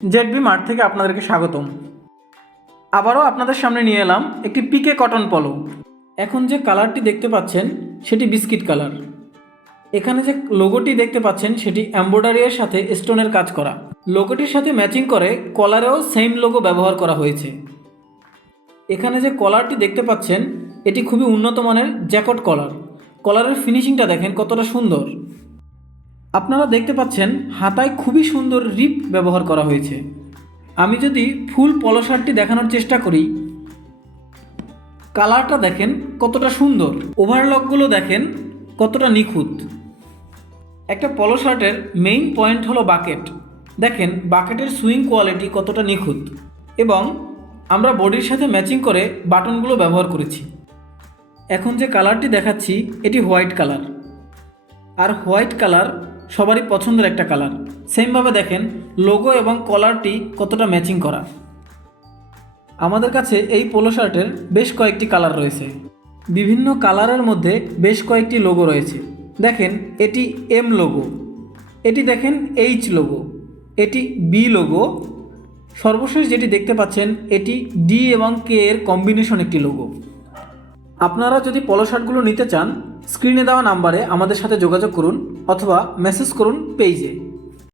ZB mart থেকে আপনাদেরকে স্বাগতম। আবারও আপনাদের সামনে নিয়ে এলাম একটি পিকে কটন পলো। এখন যে কালারটি দেখতে পাচ্ছেন সেটি বিস্কিট কালার। এখানে যে লোগোটি দেখতে পাচ্ছেন সেটি এমব্রয়ডারির সাথে স্টোনের কাজ করা। লোগোটির সাথে ম্যাচিং করে কলারেও সেম লোগো ব্যবহার করা হয়েছে। এখানে যে কলারটি দেখতে পাচ্ছেন এটি খুবই উন্নত মানের জ্যাকট কলার। কলারের ফিনিশিংটা দেখেন কতটা সুন্দর। আপনারা দেখতে পাচ্ছেন হাতায় খুবই সুন্দর রিপ ব্যবহার করা হয়েছে। আমি যদি ফুল পলো শার্টটি দেখানোর চেষ্টা করি, কালারটা দেখেন কতটা সুন্দর, ওভারলকগুলো দেখেন কতটা নিখুঁত। একটা পলো শার্টের মেইন পয়েন্ট হলো বাকেট। দেখেন বাকেটের সুইং কোয়ালিটি কতটা নিখুঁত, এবং আমরা বডির সাথে ম্যাচিং করে বাটনগুলো ব্যবহার করেছি। এখন যে কালারটি দেখাচ্ছি এটি হোয়াইট কালার, আর হোয়াইট কালার সবারই পছন্দের একটা কালার। সেমভাবে দেখেন লোগো এবং কলারটি কতটা ম্যাচিং করা। আমাদের কাছে এই পোলো শার্টের বেশ কয়েকটি কালার রয়েছে। বিভিন্ন কালারের মধ্যে বেশ কয়েকটি লোগো রয়েছে। দেখেন এটি এম লোগো, এটি দেখেন এইচ লোগো, এটি বি লোগো, সর্বশেষ যেটি দেখতে পাচ্ছেন এটি ডি এবং কে এর কম্বিনেশন একটি লোগো। আপনারা যদি পলো শার্টগুলো নিতে চান, স্ক্রিনে দেওয়া নাম্বারে আমাদের সাথে যোগাযোগ করুন অথবা মেসেজ করুন পেজে।